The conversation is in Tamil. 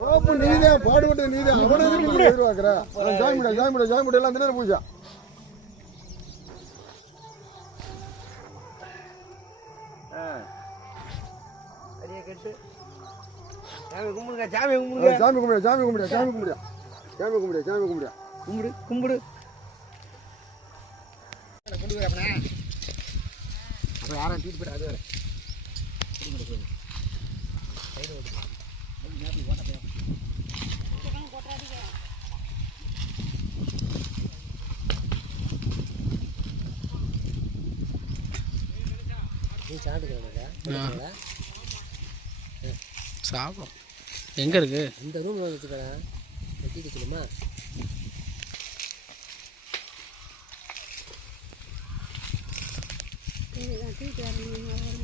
நீதே பாடுபட்டு நீதே அவனை எதிர்பார்க்கிற ஜாமிட எல்லாம் தினம் பூஜா சாமி கும்பிடுங்க சாமி கும்பிடுங்க சாமி கும்பிடு சாமி கும்பிடு சாமி கும்பிடு சாமி கும்பிடு சாமி கும்பிடு கும்பிடு கும்பிடு அப்போ யாரும் தூக்கிட்டு போயிடாது சாப்பிடும் எங்கே இருக்கு இந்த ரூம் வச்சுக்கடா வெட்டி வச்சுக்கணுமா தூக்கிட்டு வரணும்